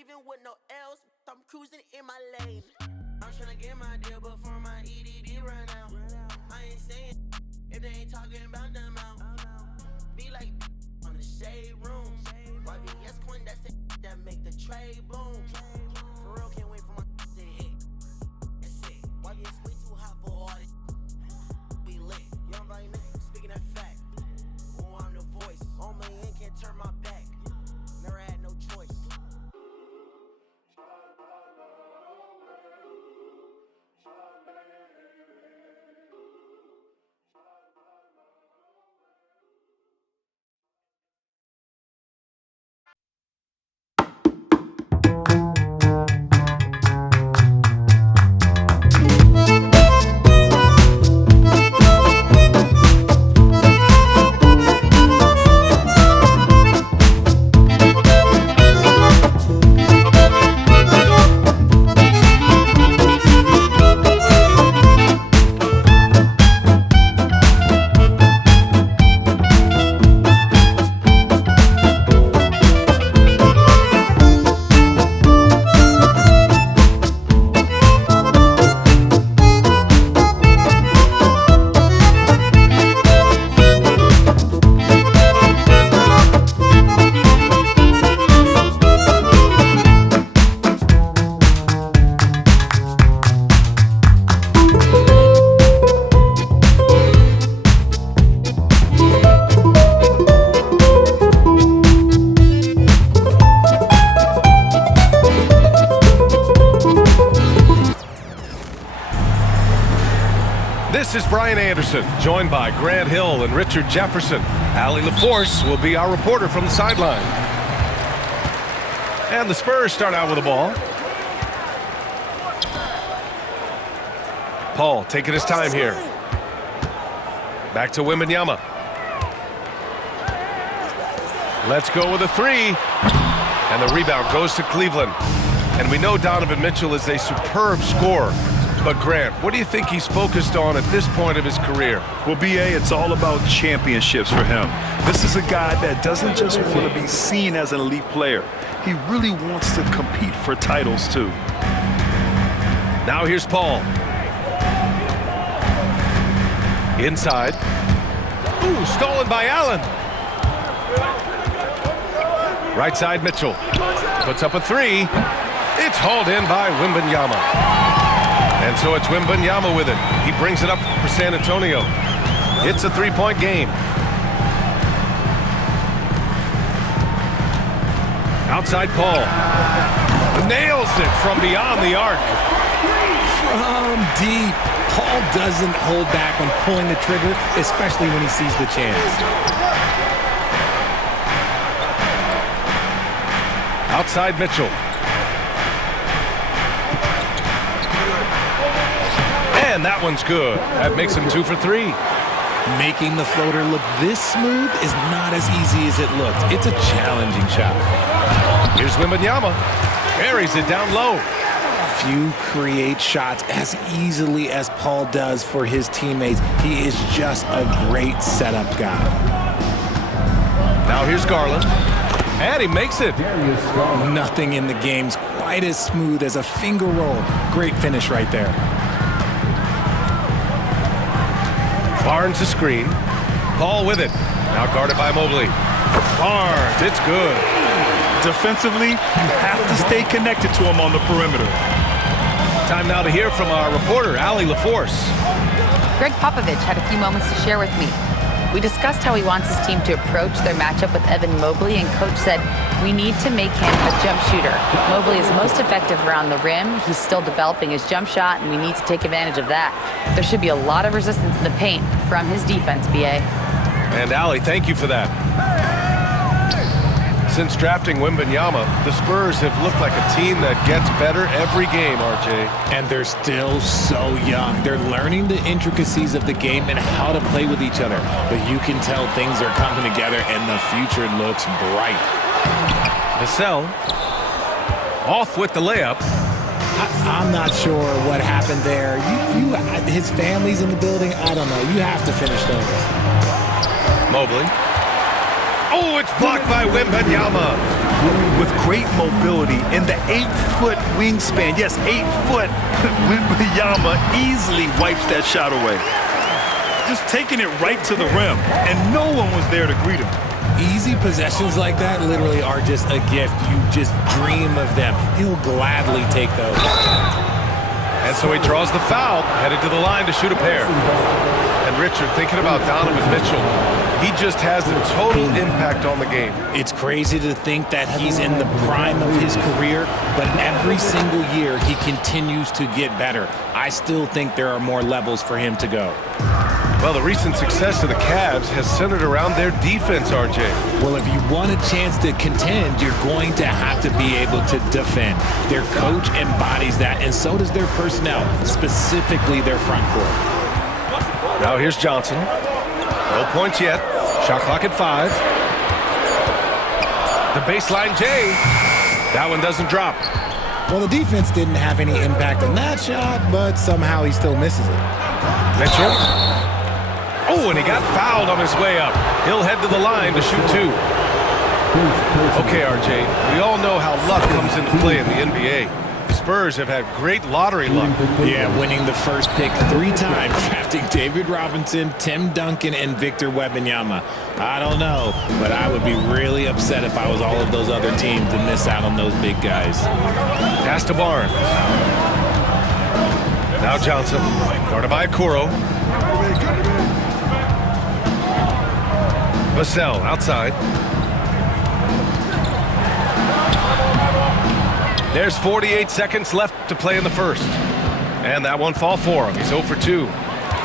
even with no L's, I'm cruising in my lane. I'm tryna get my deal before my EDD run out. I ain't saying if they ain't talking about them out. Be like on the shade room. YBS coin, that's the that make the trade boom. For real, can't wait for my to hit. That's it. YBS way too hot for all this. We lit. Young right nigga, speaking that fact. Oh, I'm the voice. On my end, can't turn my back. Never had no choice. This is Brian Anderson, joined by Grant Hill and Richard Jefferson. Allie LaForce will be our reporter from the sideline. And the Spurs start out with the ball. Paul taking his time here. Back to Wembanyama. Let's go with a three. And the rebound goes to Cleveland. And we know Donovan Mitchell is a superb scorer. But Grant, what do you think he's focused on at this point of his career? Well, B.A., it's all about championships for him. This is a guy that doesn't just want to be seen as an elite player. He really wants to compete for titles, too. Now here's Paul. Inside. Ooh, stolen by Allen. Right side, Mitchell. Puts up a three. It's hauled in by Wembanyama. And so it's Wembanyama with it. He brings it up for San Antonio. It's a three-point game. Outside Paul. Nails it from beyond the arc. From deep. Paul doesn't hold back when pulling the trigger, especially when he sees the chance. Outside Mitchell. And that one's good. That makes him 2 for 3. Making the floater look this smooth is not as easy as it looked. It's a challenging shot. Here's Wembanyama. Buries it down low. Few create shots as easily as Paul does for his teammates. He is just a great setup guy. Now here's Garland. And he makes it. Nothing in the game's quite as smooth as a finger roll. Great finish right there. Barnes the screen. Paul with it. Now guarded by Mobley. Barnes, it's good. Defensively, you have to stay connected to him on the perimeter. Time now to hear from our reporter, Allie LaForce. Greg Popovich had a few moments to share with me. We discussed how he wants his team to approach their matchup with Evan Mobley, and Coach said, we need to make him a jump shooter. Mobley is most effective around the rim. He's still developing his jump shot, and we need to take advantage of that. There should be a lot of resistance in the paint from his defense, B.A. And Allie, thank you for that. Since drafting Wembanyama, the Spurs have looked like a team that gets better every game, RJ. And they're still so young. They're learning the intricacies of the game and how to play with each other. But you can tell things are coming together and the future looks bright. Vassell off with the layup. I'm not sure what happened there. His family's in the building. I don't know. You have to finish those. Mobley. Oh, it's blocked by Wembanyama. With great mobility and the 8-foot wingspan, yes, 8 foot, Wembanyama easily wipes that shot away. Just taking it right to the rim, and no one was there to greet him. Easy possessions like that literally are just a gift. You just dream of them. He'll gladly take those. And so he draws the foul, headed to the line to shoot a pair. And Richard, thinking about Donovan Mitchell, he just has a total impact on the game. It's crazy to think that he's in the prime of his career, but every single year he continues to get better. I still think there are more levels for him to go. Well, the recent success of the Cavs has centered around their defense, RJ. Well, if you want a chance to contend, you're going to have to be able to defend. Their coach embodies that, and so does their personnel, specifically their front court. Now here's Johnson. No points yet. Shot clock at 5. The baseline J. That one doesn't drop. Well, the defense didn't have any impact on that shot, but somehow he still misses it. Mitchell. Oh, and he got fouled on his way up. He'll head to the line to shoot 2. Okay, RJ, we all know how luck comes into play in the NBA. The Spurs have had great lottery luck. Yeah, winning the first pick 3 times, drafting David Robinson, Tim Duncan, and Victor Wembanyama. I don't know, but I would be really upset if I was all of those other teams to miss out on those big guys. Pass to Barnes. Now Johnson, guarded by Kuro. Vassell outside. There's 48 seconds left to play in the first. And that won't fall for him. He's 0 for 2.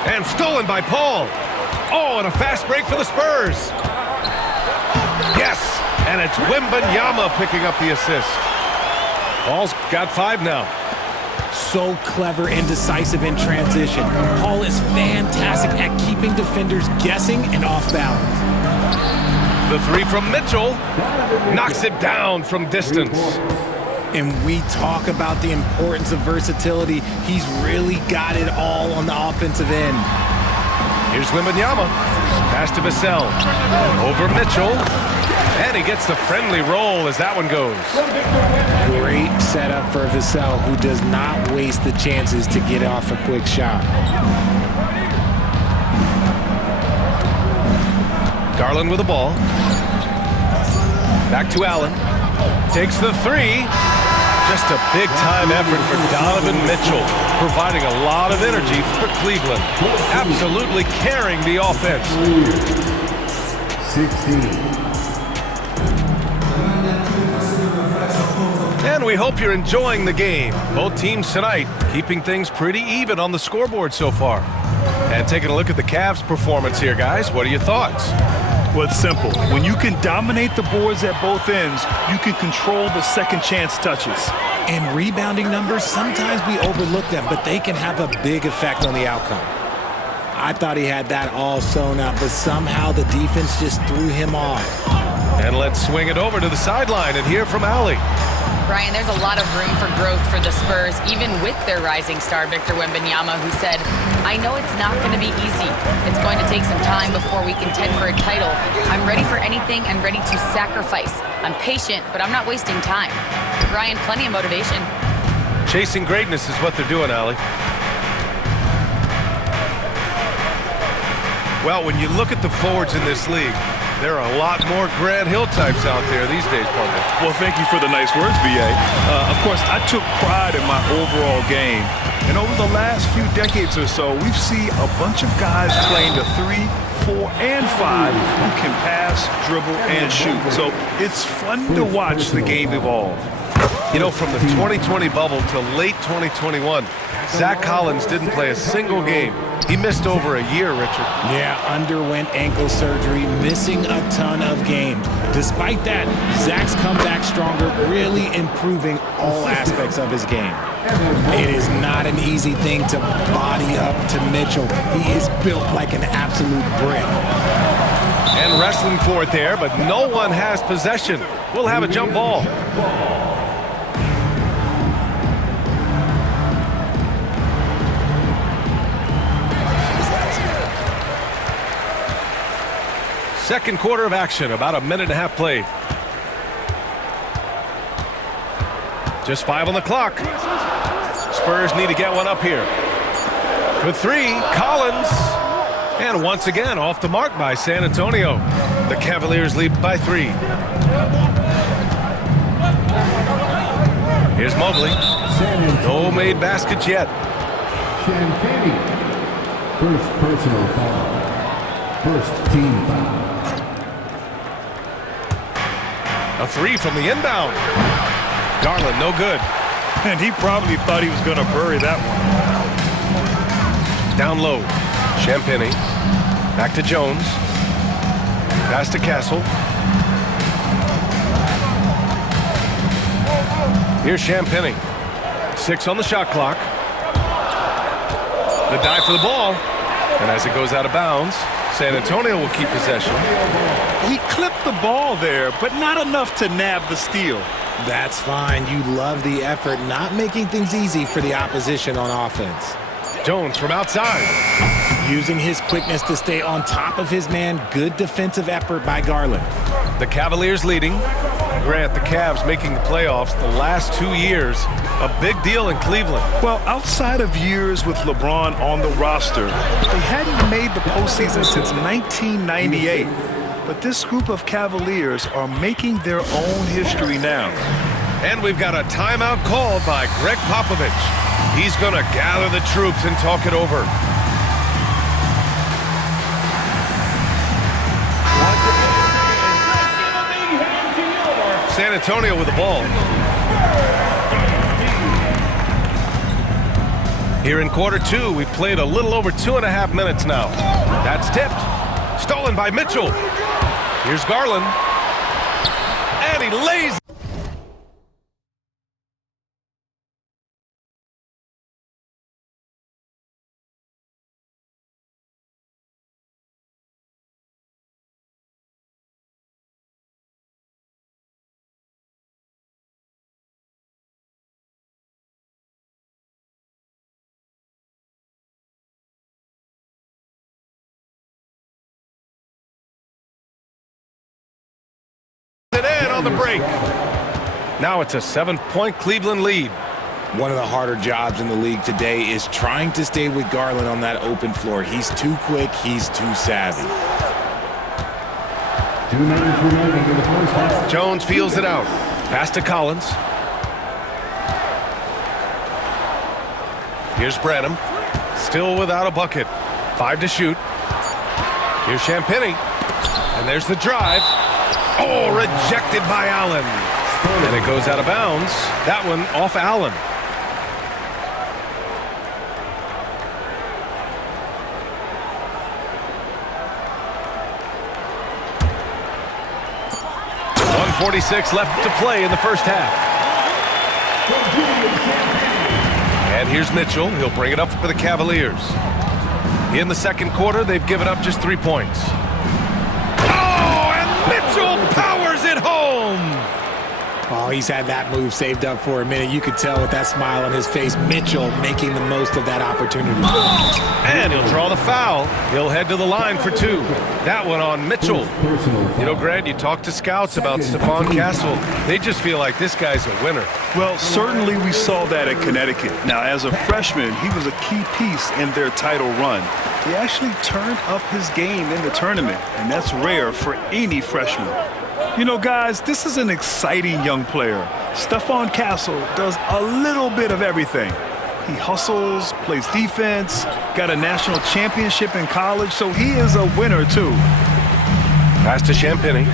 And stolen by Paul. Oh, and a fast break for the Spurs. Yes, and it's Wembanyama picking up the assist. Paul's got 5 now. So clever and decisive in transition. Paul is fantastic at keeping defenders guessing and off balance. The 3 from Mitchell knocks it down from distance. And we talk about the importance of versatility. He's really got it all on the offensive end. Here's Wembanyama. Pass to Vassell. Over Mitchell. And he gets the friendly roll as that one goes. Great setup for Vassell, who does not waste the chances to get off a quick shot. Garland with the ball. Back to Allen. Takes the 3. Just a big-time effort for Donovan Mitchell, providing a lot of energy for Cleveland. Absolutely carrying the offense. 16. And we hope you're enjoying the game. Both teams tonight keeping things pretty even on the scoreboard so far. And taking a look at the Cavs' performance here, guys. What are your thoughts? Well, it's simple. When you can dominate the boards at both ends, you can control the second chance touches. And rebounding numbers, sometimes we overlook them, but they can have a big effect on the outcome. I thought he had that all sewn up, but somehow the defense just threw him off. And let's swing it over to the sideline and hear from Allie. Brian, there's a lot of room for growth for the Spurs, even with their rising star, Victor Wembanyama, who said, I know it's not going to be easy. It's going to take some time before we contend for a title. I'm ready for anything and ready to sacrifice. I'm patient, but I'm not wasting time. Brian, plenty of motivation. Chasing greatness is what they're doing, Allie. Well, when you look at the forwards in this league, there are a lot more Grant Hill types out there these days, partner. Well, thank you for the nice words, B.A. Of course, I took pride in my overall game. And over the last few decades or so, we've seen a bunch of guys playing the 3, 4, and 5 who can pass, dribble, and shoot. So it's fun to watch the game evolve. You know, from the 2020 bubble to late 2021, Zach Collins didn't play a single game. He missed over a year, Richard. Yeah, underwent ankle surgery, missing a ton of games. Despite that, Zach's come back stronger, really improving all aspects of his game. It is not an easy thing to body up to Mitchell. He is built like an absolute brick. And wrestling for it there, but no one has possession. We'll have a jump ball. second quarter of action, about a minute and a half played. Just 5 on the clock. Spurs need to get one up here. For 3, Collins. And once again, off the mark by San Antonio. The Cavaliers lead by 3. Here's Mobley. No made baskets yet. Champagnie. First personal foul. First team foul. A 3 from the inbound. Garland, no good. And he probably thought he was going to bury that one. Down low. Champagnie. Back to Jones. Pass to Castle. Here's Champagnie. 6 on the shot clock. The dive for the ball. And as it goes out of bounds, San Antonio will keep possession. He clipped the ball there, but not enough to nab the steal. That's fine. You love the effort, not making things easy for the opposition on offense. Jones from outside. Using his quickness to stay on top of his man. Good defensive effort by Garland. The Cavaliers leading. Grant, the Cavs making the playoffs the last 2 years. A big deal in Cleveland. Well, outside of years with LeBron on the roster, they hadn't made the postseason since 1998. But this group of Cavaliers are making their own history now. And we've got a timeout called by Greg Popovich. He's going to gather the troops and talk it over. San Antonio with the ball. Here in quarter 2, we've played a little over 2.5 minutes now. That's tipped. Stolen by Mitchell. Here's Garland. And he lays. On the break. Now it's a 7-point Cleveland lead. One of the harder jobs in the league today is trying to stay with Garland on that open floor. He's too quick. He's too savvy. 2 minutes remaining in the first half. Jones feels it out. Pass to Collins. Here's Branham. Still without a bucket. 5 to shoot. Here's Champagnie. And there's the drive. Oh, rejected by Allen. And it goes out of bounds. That one off Allen. .146 left to play in the first half. And here's Mitchell. He'll bring it up for the Cavaliers. In the second quarter, they've given up just 3 points. Mitchell powers it home. Oh, he's had that move saved up for a minute. You could tell with that smile on his face, Mitchell making the most of that opportunity. And he'll draw the foul. He'll head to the line for 2. That one on Mitchell. You know, Grant, you talk to scouts about Stephon Castle. They just feel like this guy's a winner. Well, certainly we saw that at Connecticut. Now, as a freshman, he was a key piece in their title run. He actually turned up his game in the tournament, and that's rare for any freshman. You know, guys, this is an exciting young player. Stephon Castle does a little bit of everything. He hustles, plays defense, got a national championship in college, so he is a winner, too. Pass to Champagnie.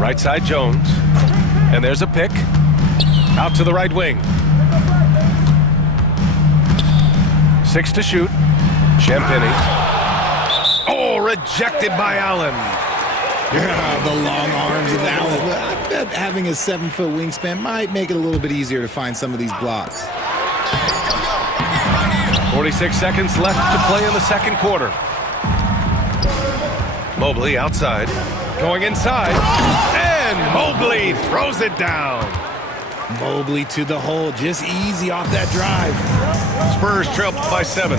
Right side, Jones. And there's a pick. Out to the right wing. 6 to shoot. Champagnie. Oh, rejected by Allen. Yeah, the long arms of Allen. I bet having a 7-foot wingspan might make it a little bit easier to find some of these blocks. 46 seconds left to play in the second quarter. Mobley outside. Going inside. And Mobley throws it down. Mobley to the hole. Just easy off that drive. Spurs trail by 7.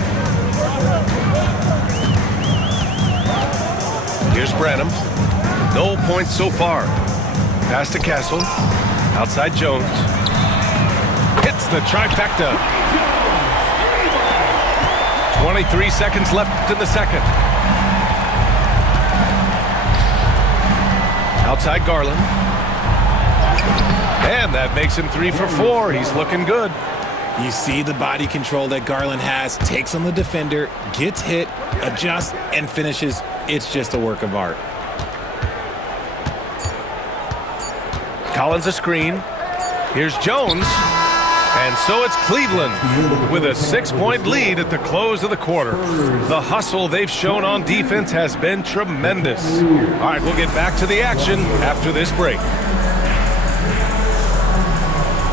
Here's Branham. No points so far. Pass to Castle. Outside Jones. Hits the trifecta. 23 seconds left in the second. Outside Garland. And that makes him 3 for 4. He's looking good. You see the body control that Garland has, takes on the defender, gets hit, adjusts, and finishes. It's just a work of art. Collins a screen. Here's Jones. And so it's Cleveland with a 6-point lead at the close of the quarter. The hustle they've shown on defense has been tremendous. All right, we'll get back to the action after this break.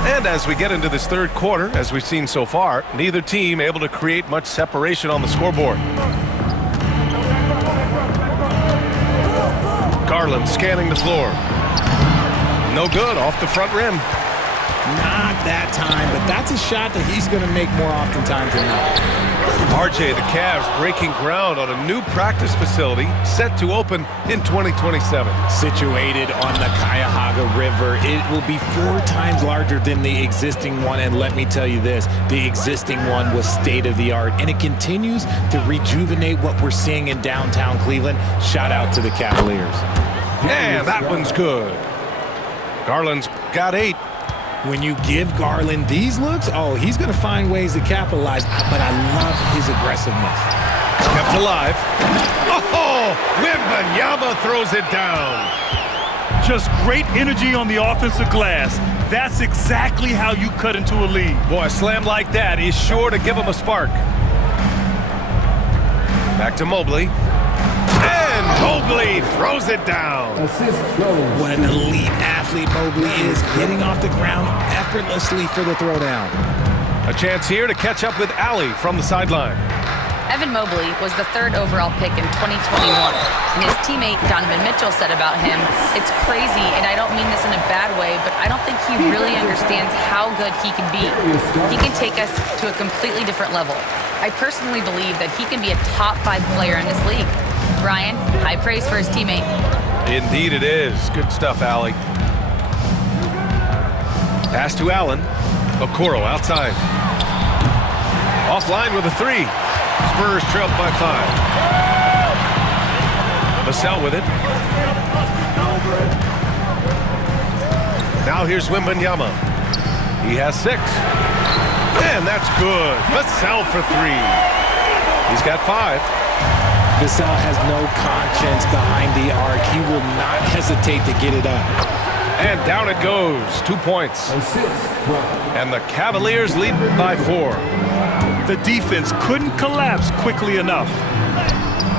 And as we get into this third quarter, as we've seen so far, neither team able to create much separation on the scoreboard. Garland scanning the floor. No good, off the front rim. Not that time, but that's a shot that he's going to make more oftentimes than not. RJ, the Cavs breaking ground on a new practice facility set to open in 2027. Situated on the Cuyahoga River, it will be 4 times larger than the existing one. And let me tell you this, the existing one was state-of-the-art, and it continues to rejuvenate what we're seeing in downtown Cleveland. Shout out to the Cavaliers. And that one's good. Garland's got 8. When you give Garland these looks, oh, he's going to find ways to capitalize, but I love his aggressiveness. Kept alive. Oh, Wembanyama throws it down. Just great energy on the offensive glass. That's exactly how you cut into a lead. Boy, a slam like that is sure to give him a spark. Back to Mobley. And Mobley throws it down. Assist goes. What an elite athlete Mobley is, getting off the ground effortlessly for the throwdown. A chance here to catch up with Allie from the sideline. Evan Mobley was the 3rd overall pick in 2021, and his teammate Donovan Mitchell said about him, "It's crazy, and I don't mean this in a bad way, but I don't think he really understands how good he can be. He can take us to a completely different level. I personally believe that he can be a top 5 player in this league." Brian, high praise for his teammate. Indeed it is. Good stuff, Allie. Pass to Allen. Okoro outside. Offline with a 3. Spurs trailed by 5. Vassell with it. Now here's Wembanyama. He has 6. And that's good. Vassell for 3. He's got 5. Vassell has no conscience behind the arc. He will not hesitate to get it up. And down it goes. 2 points. And the Cavaliers lead by 4. The defense couldn't collapse quickly enough.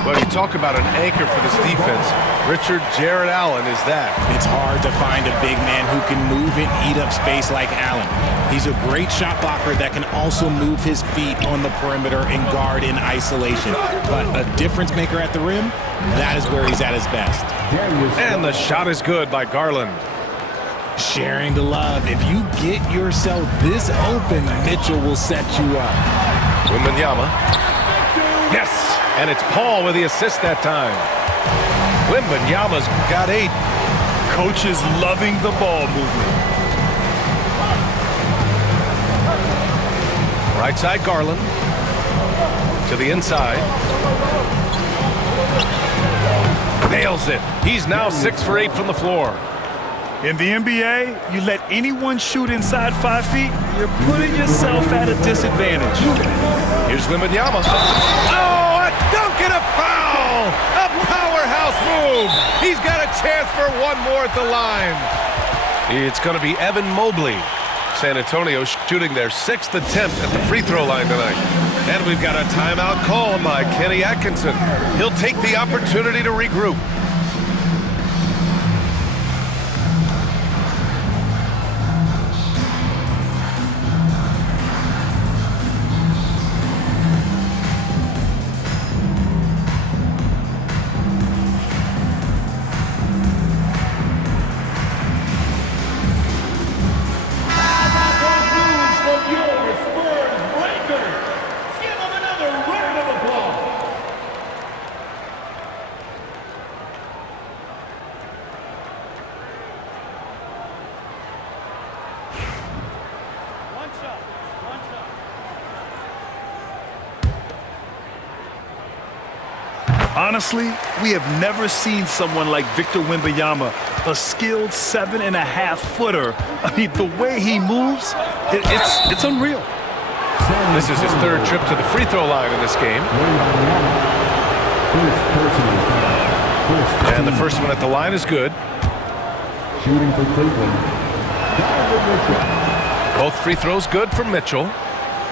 Well, you talk about an anchor for this defense. Richard Jarrett Allen is that. It's hard to find a big man who can move and eat up space like Allen. He's a great shot blocker that can also move his feet on the perimeter and guard in isolation. But a difference maker at the rim, that is where he's at his best. And the shot is good by Garland. Sharing the love. If you get yourself this open, Mitchell will set you up. Wembanyama. Yes! And it's Paul with the assist that time. Wembanyama's got 8. Coach is loving the ball movement. Right side Garland. To the inside. Nails it. He's now 6 for 8 from the floor. In the NBA, you let anyone shoot inside 5 feet, you're putting yourself at a disadvantage. Here's Wembanyama. Oh, a dunk and a foul! A powerhouse move! He's got a chance for one more at the line. It's going to be Evan Mobley. San Antonio shooting their 6th attempt at the free throw line tonight. And we've got a timeout called by Kenny Atkinson. He'll take the opportunity to regroup. Honestly, we have never seen someone like Victor Wembanyama, a skilled 7.5-footer. I mean, the way he moves, it's unreal. This is his third trip to the free throw line in this game. And the first one at the line is good. Shooting for Cleveland. Both free throws good for Mitchell.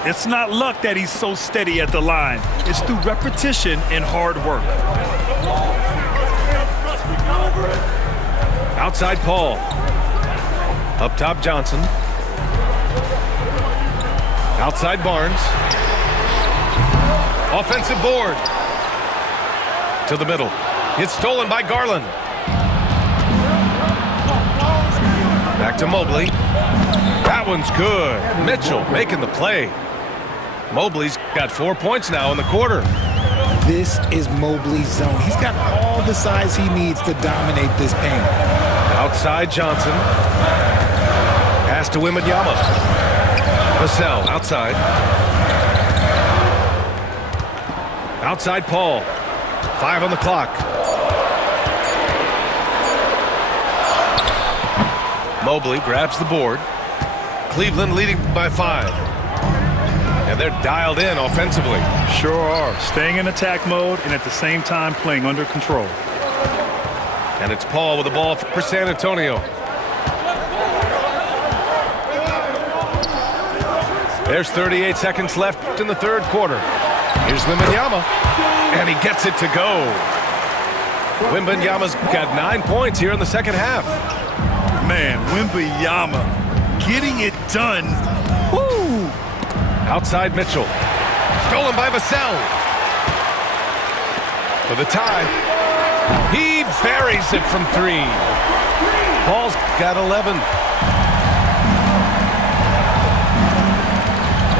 It's not luck that he's so steady at the line. It's through repetition and hard work. Outside Paul. Up top Johnson. Outside Barnes. Offensive board. To the middle. It's stolen by Garland. Back to Mobley. That one's good. Mitchell making the play. Mobley's got 4 points now in the quarter. This is Mobley's zone. He's got all the size he needs to dominate this paint. Outside Johnson. Pass to Wembanyama. Vassell outside. Outside Paul. 5 on the clock. Mobley grabs the board. Cleveland leading by 5. And they're dialed in offensively. Sure are. Staying in attack mode and at the same time playing under control. And it's Paul with the ball for San Antonio. There's 38 seconds left in the third quarter. Here's Wembanyama. And he gets it to go. Wembanyama's got 9 points here in the second half. Man, Wembanyama getting it done. Woo! Outside Mitchell. Stolen by Vassell. For the tie. He buries it from 3. Paul's got 11.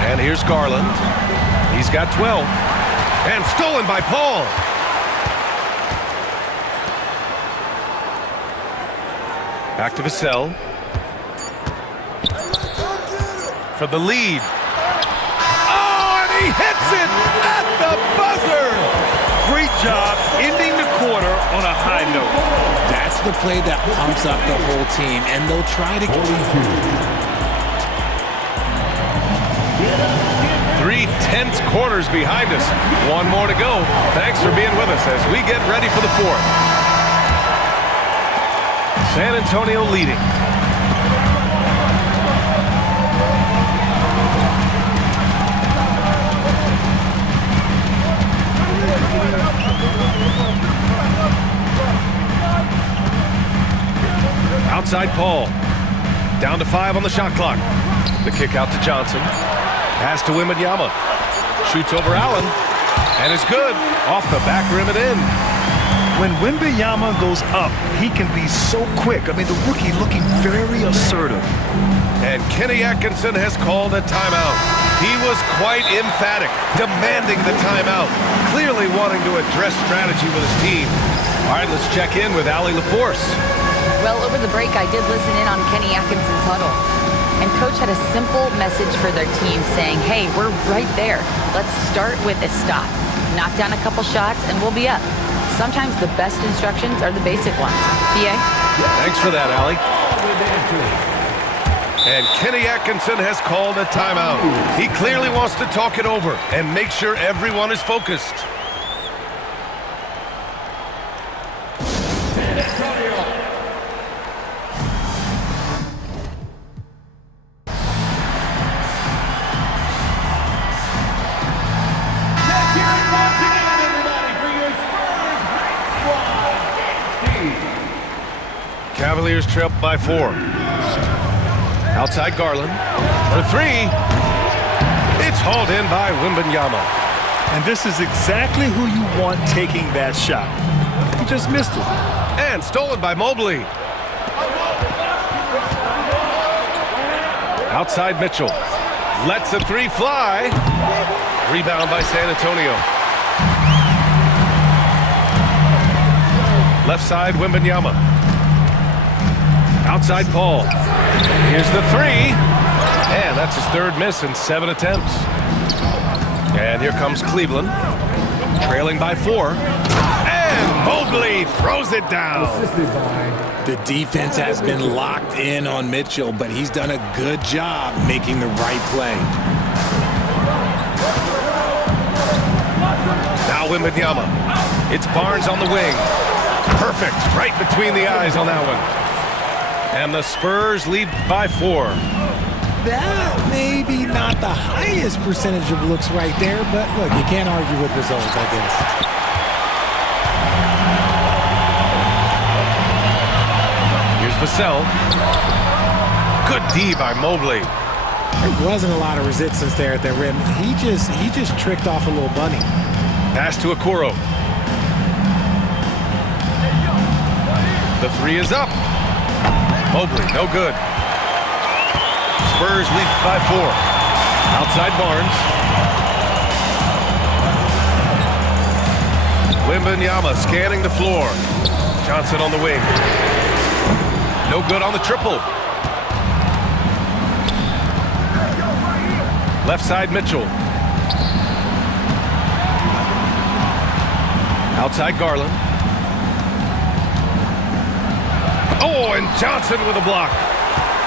And here's Garland. He's got 12. And stolen by Paul. Back to Vassell. For the lead. Oh, and he hits it at the buzzer. Great job ending the quarter on a high note. That's the play that pumps up the whole team, and they'll try to... 3 tense quarters behind us. 1 more to go. Thanks for being with us as we get ready for the 4th. San Antonio leading. Outside Paul. Down to 5 on the shot clock. The kick out to Johnson. Pass to Wembanyama. Shoots over Allen. And it's good. Off the back rim and in. When Wembanyama goes up, he can be so quick. I mean, the rookie looking very assertive. And Kenny Atkinson has called a timeout. He was quite emphatic, demanding the timeout, clearly wanting to address strategy with his team. All right, let's check in with Allie LaForce. Well, over the break, I did listen in on Kenny Atkinson's huddle. And Coach had a simple message for their team saying, hey, we're right there. Let's start with a stop. Knock down a couple shots, and we'll be up. Sometimes the best instructions are the basic ones. PA? Thanks for that, Allie. And Kenny Atkinson has called a timeout. He clearly wants to talk it over and make sure everyone is focused. Cavaliers trail by 4. Outside Garland for 3. It's hauled in by Wembanyama. And this is exactly who you want taking that shot. He just missed it. And stolen by Mobley. Outside Mitchell. Lets a 3 fly. Rebound by San Antonio. Left side Wembanyama. Outside Paul. Here's the 3. And that's his 3rd miss in 7 attempts. And here comes Cleveland. Trailing by 4. Mobley throws it down. Assisted by The defense has been locked in on Mitchell, but he's done a good job making the right play. Now Wembanyama. It's Barnes on the wing. Perfect, right between the eyes on that one. And the Spurs lead by 4. That may be not the highest percentage of looks right there, but look, you can't argue with results, I guess. Here's Vassell. Good D by Mobley. There wasn't a lot of resistance there at the rim. He just tricked off a little bunny. Pass to Okoro. The 3 is up. Mobley, no good. Spurs lead by 4. Outside Barnes. Wembanyama scanning the floor. Johnson on the wing. No good on the triple. Left side Mitchell. Outside Garland. Oh, and Johnson with a block.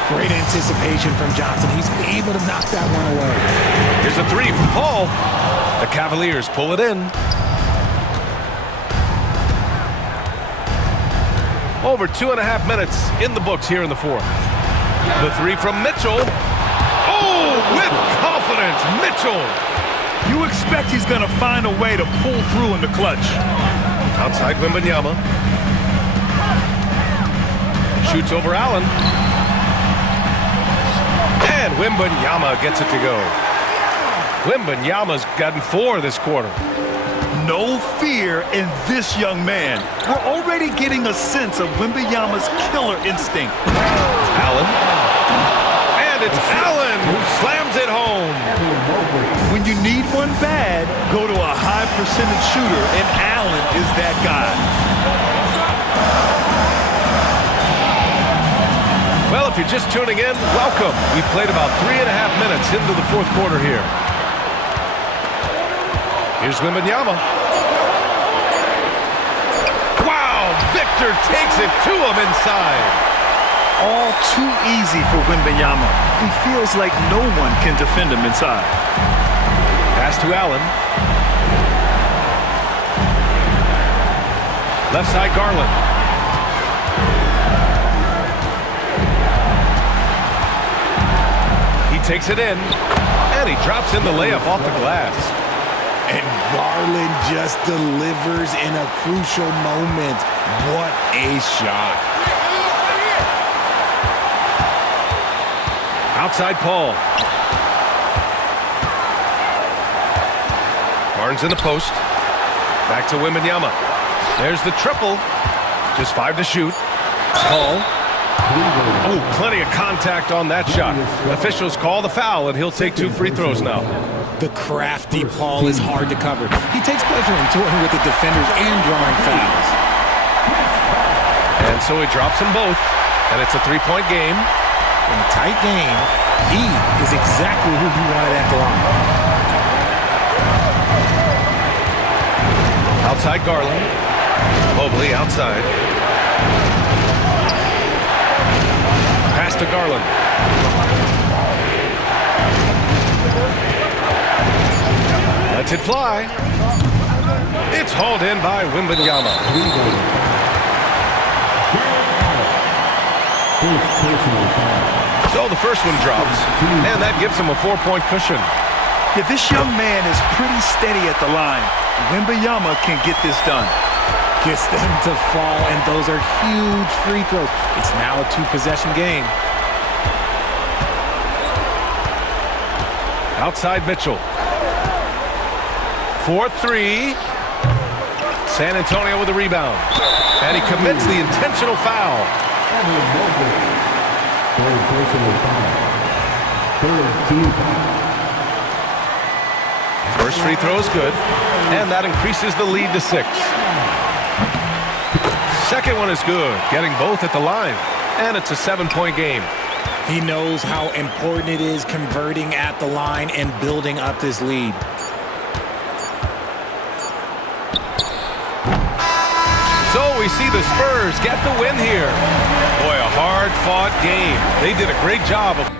Great anticipation from Johnson. He's able to knock that one away. Here's a 3 from Paul. The Cavaliers pull it in. Over 2.5 minutes in the books here in the 4th. The 3 from Mitchell. Oh, with confidence, Mitchell. You expect he's going to find a way to pull through in the clutch. Outside Wembanyama. Shoots over Allen. And Wembanyama gets it to go. Wembanyama's gotten 4 this quarter. No fear in this young man. We're already getting a sense of Wembanyama's killer instinct. Allen. And it's Allen who slams it home. When you need one bad, go to a high percentage shooter, and Allen is that guy. Well, if you're just tuning in, welcome. We've played about 3.5 minutes into the 4th quarter here. Here's Wembanyama. Wow, Victor takes it to him inside. All too easy for Wembanyama. He feels like no one can defend him inside. Pass to Allen. Left side Garland. He takes it in, and he drops in the layup off the glass. And Garland just delivers in a crucial moment. What a shot. Outside Paul. Barnes in the post. Back to Wembanyama. There's the triple. Just 5 to shoot. Paul. Oh, plenty of contact on that shot. Officials call the foul, and he'll take 2 free throws now. The crafty Paul is hard to cover. He takes pleasure in toying with the defenders and drawing fouls. And so he drops them both, and it's a 3-point game. In a tight game, he is exactly who he wanted at the line. Outside Garland. Mobley outside. Pass to Garland. Lets it fly. It's hauled in by Wembanyama. So the first one drops, and that gives him a 4-point cushion. Yeah, this young man is pretty steady at the line. Wembanyama can get this done. Gets them to fall, and those are huge free throws. It's now a 2-possession game. Outside Mitchell. 4-3. San Antonio with a rebound. And he commits the intentional foul. First free throw is good, and that increases the lead to 6. Second one is good, getting both at the line, and it's a 7-point game. He knows how important it is converting at the line and building up this lead. we see the Spurs get the win here. Boy, a hard-fought game. They did a great job of